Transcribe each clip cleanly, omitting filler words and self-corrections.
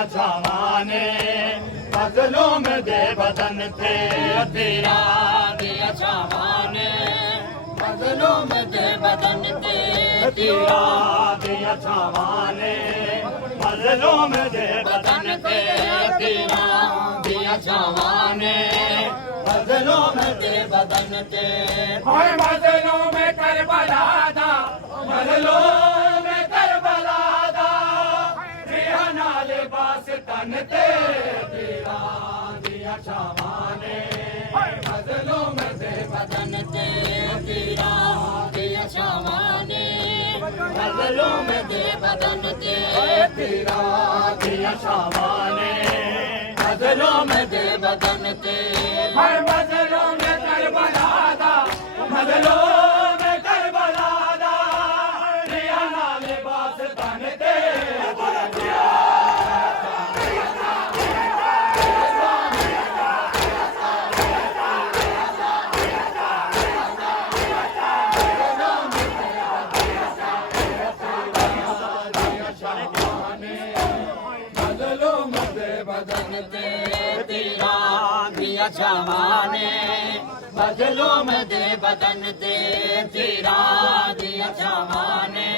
दिया छावां ने मजलूम दे बदन ते तीरा दिया छावां ने मजलूम दे बदन ते तीरा दिया छावां ने मजलूम दे बदन ते तीरा दिया छावां ने मजलूम दे बदन ते हाय मजलूम करबला दा मजलूम करबला दा रिहा नाल बास तन ते तीरा दिया छावां ने मजलूम दे बदन ते तीरा दिया छावां ने मजलूम दे बदन ते तीरा दिया छावां ने मजलूम दे बदन ते हाय मजलूम करबला दा मजलूम करबला दा रिहा नाल बास तन ते बदन ते तीरा दिया छावां ने मजलूम दे बदन ते तीरा दिया छावां ने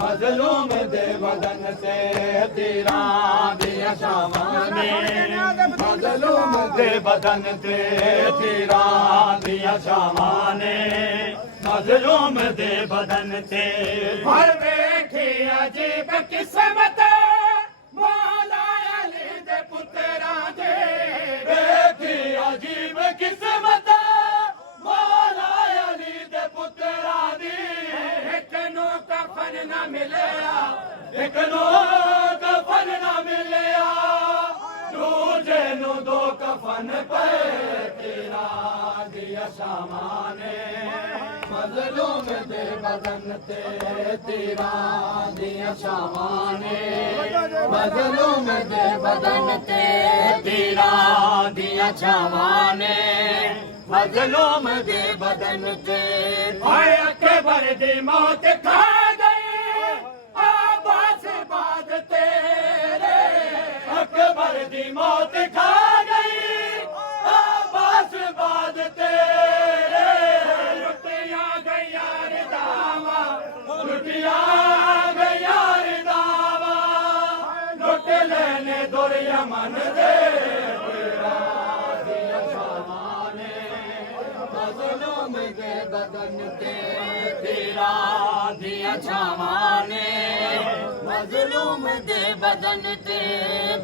मजलूम दे बदन ते तीरा दिया छावां ने मजलूम दे बदन ते तीरा दिया छावां ने मजलूम दे बदन ते हर बैठी अजीब किस्मत अजीब किस्मत मौला अली दे पुत्रा दी एक नो कफन न मिलिया एक नो कफन न मिलिया दूजे नु दो कफन पे तेरा दिया छावां ने मजलूम दे बदन ते तेरा दिया छावां ने मजलूम दे बदन ते तेरा दिया छावां ने मजलूम दे बदन ते हाय अकबर दी मौत खा गई आबास बाद तेरे अकबर दी मौत खा गई आबास बाद तेरे लुटिया गया रिदावा लुटिया गया रिदावा लुट लेने दुर यमन दे मजलूम दे बदन ते तेरा दिया छावां ने मजलूम दे बदन ते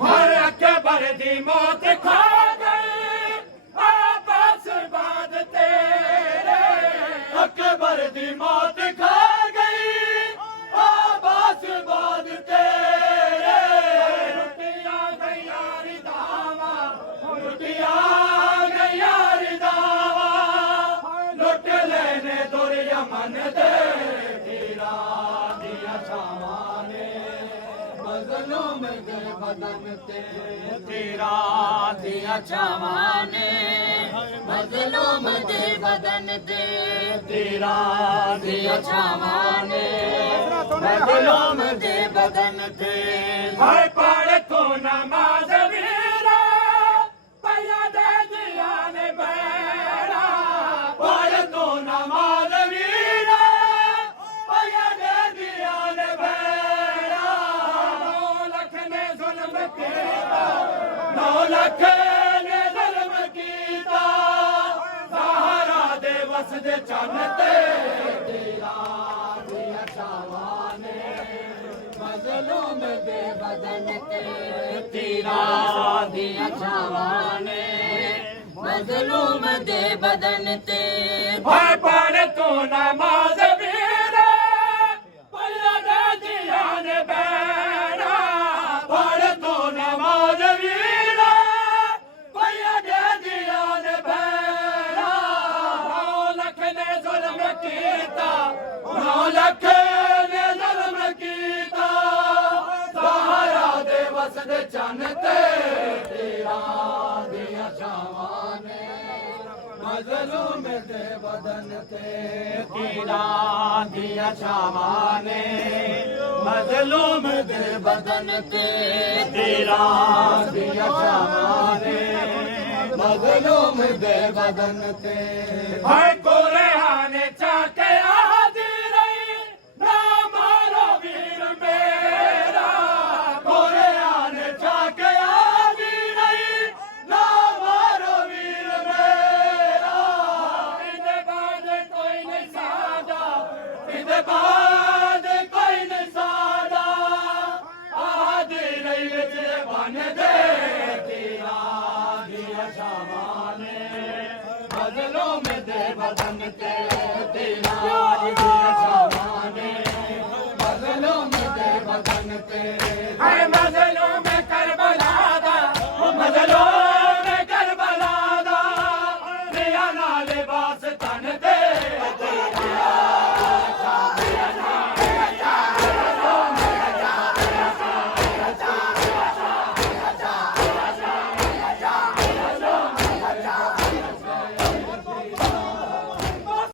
हर अकबर दी मौत खा गई आबास बाद तेरे अकबर दी मौत खा गई आबास बाद तेरे लुटिया गया रिदावा लुटिया गया रिदावा लुट लेने दुर यमन दे तेरा दिया छावां ने मजलूम दे बदन ते तेरा दिया छावां ने मजलूम दे बदन ते तेरा दिया छावां ने मजलूम दे बदन ते हाय पढ़ को नमाज वीरा पया दे दिया ने बैरा पढ़ को नमाज वीरा पया दे दिया ने बैरा 9 लाख ने जुल्म कीता 9 लाख ने जुल्म कीता ज़हरा दे वस दे चन ते तेरा दिया छावां ने मजलूम दे बदन ते तेरा दिया छावां ने मजलूम दे बदन ते हाय पढ़ तू नमाज वीरा पया दे दिया ने बैरा पढ़ तू नमाज वीरा पया दे दिया ने बैरा 9 लाख ने जुल्म कीता 9 लाख ने जुल्म कीता ज़हरा दे वस दे चन ते तेरा दिया छावां ने मजलूम दे बदन ते तीरां दियां छावां ने मजलूम दे बदन ते तीरां दियां छावां ने मजलूम दे बदन ते हाय कोरे हाने चाके आदी रही ना मारो वीर मेरा कोरे हाने चाके आदी रही ना मारो वीर मेरा इदे बाद कोई नहीं सादा इदे बाद कोई नहीं सादा आदी रही जे बन दे तेरा दिया शामाने बदलों में दे बदन ते तेरा दिया शामाने बदलों में दे बदन ते है मजलों में करबला दा मजलों में करबला दा दिया ना लिबास